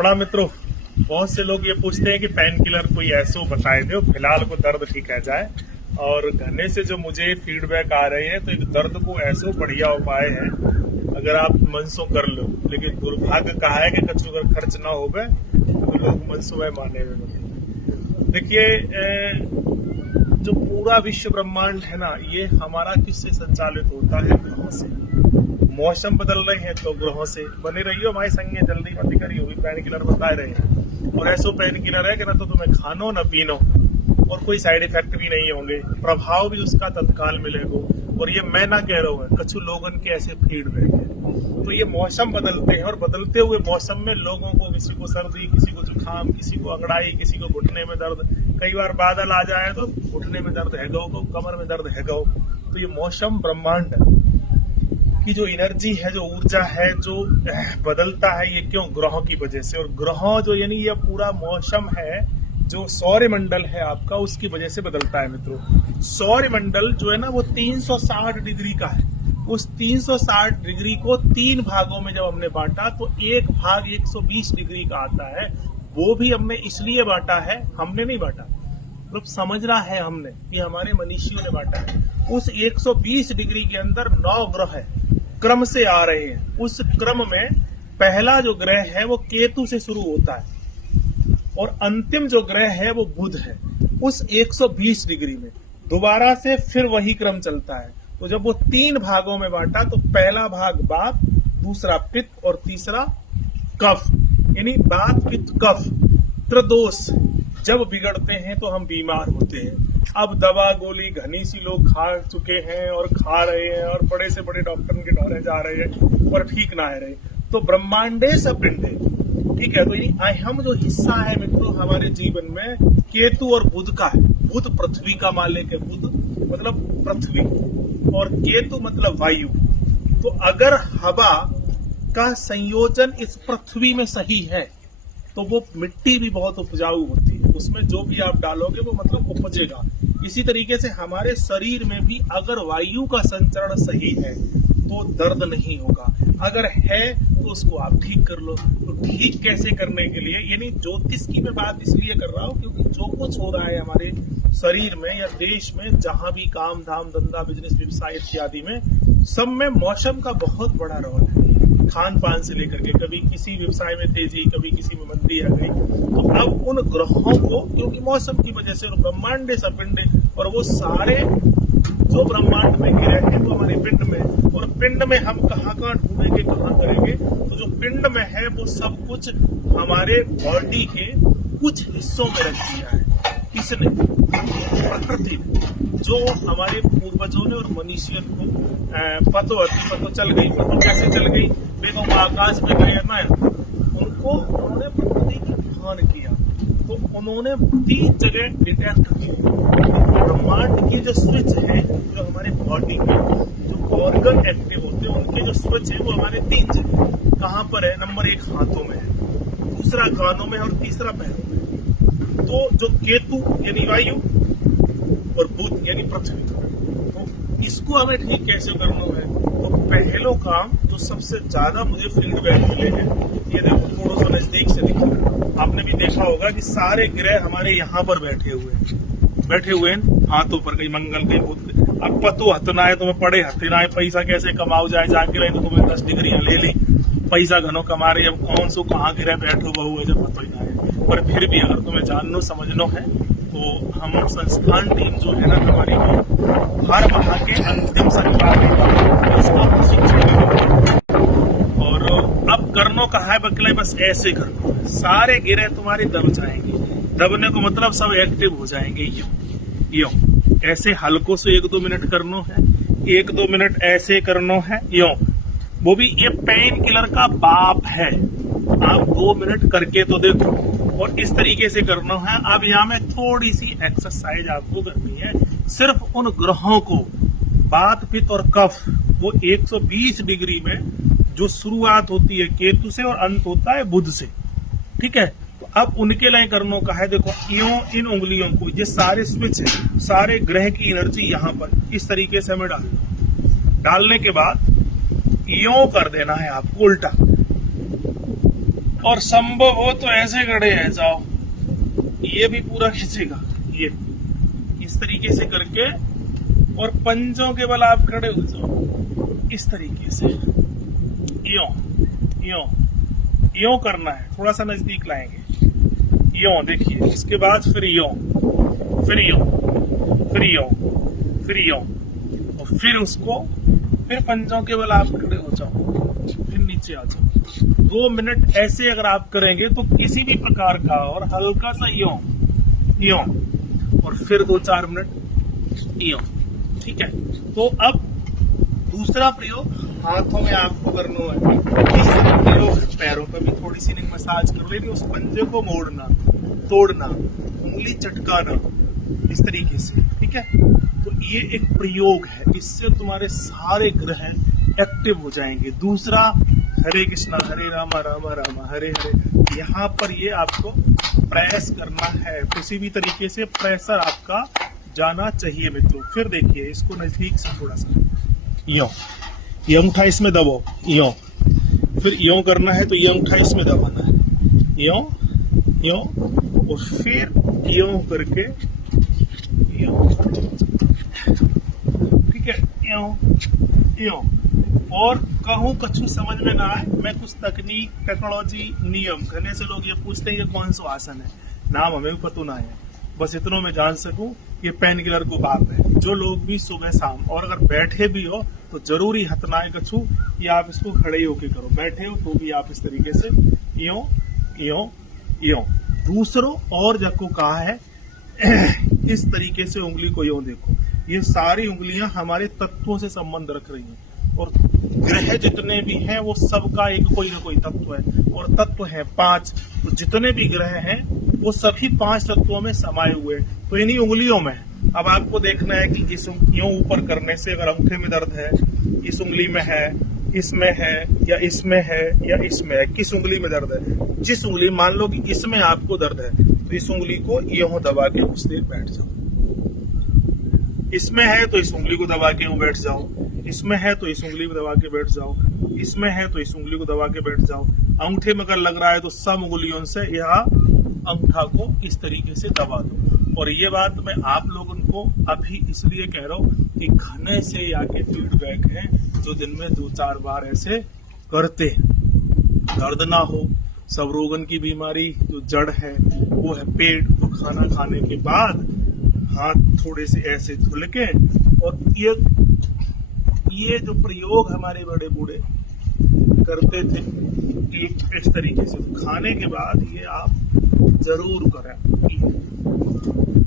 प्रणाम मित्रों। बहुत से लोग ये पूछते हैं कि पेन किलर कोई ऐसो बताए दो फिलहाल को दर्द ठीक है जाए, और घने से जो मुझे फीडबैक आ रहे हैं तो एक दर्द को ऐसो बढ़िया उपाय है अगर आप मनसो कर लो। लेकिन दुर्भाग्य कहा है कि कछु अगर खर्च ना हो गए तो लोग मनसो में माने हुए। देखिए, जो पूरा विश्व ब्रह्मांड है ना, ये हमारा किससे संचालित होता है? ग्रहों से। मौसम बदल रहे हैं तो ग्रहों से। बने रहियो हमारे संगे, जल्दी मत करियो। भी पेन किलर बताए रहे हैं, और ऐसो पेन किलर है कि ना तो तुम्हें खानो न पीनो, और कोई साइड इफेक्ट भी नहीं होंगे, प्रभाव भी उसका तत्काल मिलेगा। और ये मैं ना कह रहा हूँ, कुछ लोगों के ऐसे फीडबैक है। तो ये मौसम बदलते हैं, और बदलते हुए मौसम में लोगों को, किसी को सर्दी, किसी को जुकाम, किसी को अंगड़ाई, किसी को घुटने में दर्द, कई बार बादल आ जाए तो घुटने में दर्द है गो, कमर में दर्द है गो। तो ये मौसम ब्रह्मांड की जो एनर्जी है, जो ऊर्जा है, जो बदलता है, ये क्यों? ग्रहों की वजह से। और ग्रहों जो यानी ये पूरा मौसम है, जो सौर मंडल है आपका, उसकी वजह से बदलता है मित्रों। सौर मंडल जो है ना, वो 360 डिग्री का है। उस 360 डिग्री को 3 भागों में जब हमने बांटा तो एक भाग 120 डिग्री का आता है। वो भी हमने इसलिए बांटा है, हमने नहीं बांटा, मतलब समझना है हमने, ये हमारे मनीषियों ने बांटा है। उस 120 डिग्री के अंदर 9 ग्रह है, क्रम से आ रहे हैं। उस क्रम में पहला जो ग्रह है वो केतु से शुरू होता है, और अंतिम जो ग्रह है वो बुध है। उस 120 डिग्री में दोबारा से फिर वही क्रम चलता है। तो जब वो 3 भागों में बांटा तो पहला भाग वात, दूसरा पित्त और तीसरा कफ, यानी वात पित्त कफ त्रिदोष जब बिगड़ते हैं तो हम बीमार होते हैं। अब दवा गोली घनी सी लोग खा चुके हैं और खा रहे हैं, और बड़े से बड़े डॉक्टर के ढोरे जा रहे हैं, पर ठीक ना है रहे। तो ब्रह्मांडे सपिंडे, ठीक है। तो ये अहम जो हिस्सा है मित्रों हमारे जीवन में, केतु और बुध का है। बुध पृथ्वी का मालिक है, बुध मतलब पृथ्वी, और केतु मतलब वायु। तो अगर हवा का संयोजन इस पृथ्वी में सही है तो वो मिट्टी भी बहुत उपजाऊ होती है, उसमें जो भी आप डालोगे वो मतलब उपजेगा। इसी तरीके से हमारे शरीर में भी अगर वायु का संचरण सही है तो दर्द नहीं होगा, अगर है तो उसको आप ठीक कर लो। तो ठीक कैसे करने के लिए, यानी ज्योतिष की मैं बात इसलिए कर रहा हूँ क्योंकि जो कुछ हो रहा है हमारे शरीर में या देश में, जहां भी काम धाम धंधा बिजनेस व्यवसाय इत्यादि में, सब में मौसम का बहुत बड़ा रोल है। खान पान से लेकर के, कभी किसी व्यवसाय में तेजी, कभी किसी में मंदी आ गई। तो अब उन ग्रहों को, क्योंकि मौसम की वजह से, और ब्रह्मांडे सपिंडे, और वो सारे जो ब्रह्मांड में गिरे हैं वो हमारे पिंड में, और पिंड में हम कहाँ ढूंढेंगे, कहाँ करेंगे? तो जो पिंड में है वो सब कुछ हमारे बॉडी के कुछ हिस्सों में रख दिया है। किसने? प्रकृति ने, जो हमारे पूर्वजों ने और मनुष्यों को पतो चल गई। पतो कैसे चल गई? देखो आकाश में गए ना, उनको उन्होंने प्रकृति की ध्यान किया, तो उन्होंने 3 जगह डिटेक्ट की। ब्रह्मांड की जो स्विच है, जो हमारे बॉडी के जो ऑर्गन एक्टिव होते हैं, उनके जो स्विच है वो हमारे 3 जगह कहाँ पर है? नंबर 1 हाथों में है, दूसरा कानों में, और तीसरा पैरों में। तो जो केतु यानी वायु और बुध यानी पृथ्वी, तो इसको हमें ठीक कैसे करना है? तो पहलो काम जो सबसे ज्यादा मुझे फीडबैक मिले हैं, ये देखो थोड़ा सा नजदीक से दिखा, आपने भी देखा होगा कि सारे ग्रह हमारे यहाँ पर बैठे हुए हैं हाथों पर, कहीं मंगल कहीं बुध। अब पतो हतनाए तुम्हें पड़े हतनाए, पैसा कैसे कमाओ जाए, जाके रहे तो तुम्हें 10 डिग्रियां ले ली, पैसा घनों कमा रहे। अब कौन सो कहाँ गिरे बैठो बहु है जब पतो ही ना है। पर फिर भी अगर तुम्हें जानना समझना है तो हम संस्थान टीम जो है ना हमारी, हर माह के अंतिम शनिवार में इसको प्रशिक्षण देंगे। और अब करनो कहा है बकले, बस ऐसे करना है, सारे गिरे तुम्हारे दब जाएंगे। दबने को मतलब सब एक्टिव हो जाएंगे। यूं ऐसे हल्कों से 1-2 मिनट करना है, 1-2 मिनट ऐसे करना है, यूं। वो भी ये पेन किलर का बाप है, आप 2 मिनट करके तो देखो। और इस तरीके से करना है। अब यहाँ में थोड़ी सी एक्सरसाइज आपको करनी है, सिर्फ उन ग्रहों को, वात पित्त और कफ, वो 120 डिग्री में जो शुरुआत होती है केतु से और अंत होता है बुध से, ठीक है। तो अब उनके लिए करना का है, देखो यूं इन उंगलियों को, ये सारे स्विच है, सारे ग्रह की एनर्जी यहाँ पर इस तरीके से हमें डालने के बाद यूं कर देना है आपको उल्टा। और संभव हो तो ऐसे खड़े हैं जाओ, ये भी पूरा खींचेगा, ये इस तरीके से करके, और पंजों के बल आप खड़े हो जाओ इस तरीके से, यो यो यो करना है, थोड़ा सा नजदीक लाएंगे, यो देखिए, उसके बाद फिर यो, फिर यो, फिर यो, फिर यो, और फिर उसको, फिर पंजों के बल आप खड़े हो जाओ, फिर नीचे आ जाओ। 2 मिनट ऐसे अगर आप करेंगे तो किसी भी प्रकार का, और हल्का सा यो यो, और फिर 2-4 मिनट यो, ठीक है। तो अब दूसरा प्रयोग हाथों में आपको करना है, तीसरा प्रयोग पैरों पर भी थोड़ी सी मसाज कर लेनी, उस पंजे को मोड़ना, तोड़ना, उंगली चटकाना इस तरीके से, ठीक है। तो ये एक प्रयोग है, इससे तुम्हारे सारे ग्रह एक्टिव हो जाएंगे। दूसरा, हरे कृष्णा हरे रामा रामा रामा हरे हरे, यहाँ पर ये आपको प्रेस करना है, किसी भी तरीके से प्रेशर आपका जाना चाहिए मित्रों। फिर देखिए इसको नजदीक से थोड़ा सा, यो, ये अंगूठा इसमें दबाओ, यो, फिर यो करना है तो ये अंगूठा इसमें दबाना है, यो यो, और फिर यो करके यो, ठीक है, यो यो। और कहूँ कछु समझ में ना आए, मैं कुछ तकनीक, टेक्नोलॉजी, नियम, घने से लोग ये पूछते हैं ये कौन सा आसन है, नाम हमें भी पता ना है, बस इतनों में जान सकूं ये पेन किलर को बाप है। जो लोग भी सुबह शाम, और अगर बैठे भी हो तो जरूरी हथनाए कछु, या आप इसको खड़े ही होके करो, बैठे हो तो भी आप इस तरीके से यो यो यो। दूसरों और जब को कहा है इस तरीके से उंगली को यो देखो, ये सारी उंगलियां हमारे तत्वों से संबंध रख रही हैं, और ग्रह जितने भी हैं वो सबका एक कोई ना कोई तत्व है, और तत्व है 5, तो जितने भी ग्रह हैं वो सभी 5 तत्वों में समाये हुए हैं, तो इन्हीं उंगलियों में है। अब आपको देखना है कि इस यूं ऊपर करने से अगर अंगूठे में दर्द है, इस उंगली में है, इसमें है, या इसमें है, या इसमें है, किस उंगली में दर्द है, जिस उंगली, मान लो कि इसमें आपको दर्द है तो इस उंगली को यूं दबा के कुछ देर बैठ जाओ, इसमें है तो इस उंगली को दबा के यूं बैठ जाओ, इसमें है तो इस उंगली को दबा के बैठ जाओ, इसमें है तो इस उंगली को दबा के बैठ जाओ। अंगूठे में अगर लग रहा है तो सब उंगलियों से यहाँ अंगूठा को इस तरीके से दबा दो। और ये बात मैं आप लोगों को अभी इसलिए कह रहा हूँ कि घने से आके फीडबैक है जो दिन में 2-4 बार ऐसे करते हैं, दर्द ना हो। सब रोगन की बीमारी जो जड़ है वो है पेट, तो खाना खाने के बाद हाथ थोड़े से ऐसे धुल के, और ये जो प्रयोग हमारे बड़े बूढ़े करते थे इस तरीके से, खाने के बाद ये आप जरूर करें।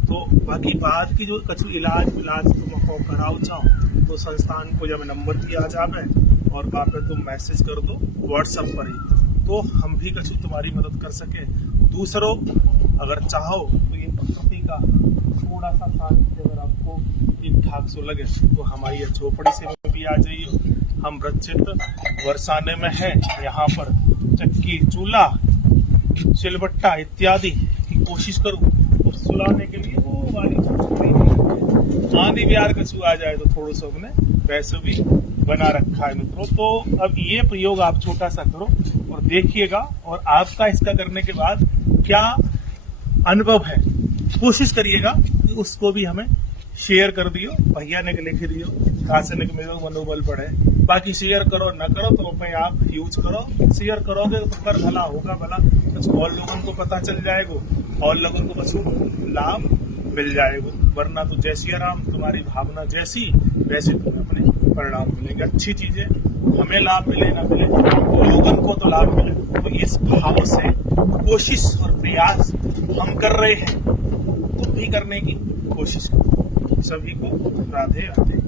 तो बाकी बात की जो कछु इलाज तुम कराओ चाहो तो संस्थान को जब नंबर दिया जाए और वहाँ पे तुम मैसेज कर दो व्हाट्सएप पर ही, तो हम भी कछु तुम्हारी मदद कर सके। दूसरों अगर चाहो तो ये प्रकृति का थोड़ा सा साहित्य अगर आपको ठीक ठाक सो लगे तो हमारी झोपड़ी से भी आ जाइए। हम रचित वर्षाने में है, यहाँ पर चक्की, चूल्हा, सिलबट्टा इत्यादि की कोशिश करूँ तो सुलाने के लिए वो वाली आंधी बिहार कछु आ जाए तो थोड़ा सा हमने वैसे भी बना रखा है मित्रों। तो अब ये प्रयोग आप छोटा सा करो और देखिएगा, और आपका इसका करने के बाद क्या अनुभव है कोशिश करिएगा कि उसको भी हमें शेयर कर दियो, भैया ने लिख दियो, खासे ने मेरे मनोबल बढ़े। बाकी शेयर करो न करो तो अपने आप यूज करो, शेयर करोगे तो कर भला होगा, भला कुछ और लोगों को पता चल जाएगा और लोगों को कुछ लाभ मिल जाएगा। वरना तो जैसी आराम तुम्हारी भावना जैसी वैसे तुम्हें अपने परिणाम मिलेंगे। अच्छी चीजें हमें लाभ मिले ना मिले, लोगों को तो लाभ मिले। तो इस भाव से कोशिश और प्रयास हम कर रहे हैं, तुम भी करने की कोशिश करो। सभी को राधे राधे।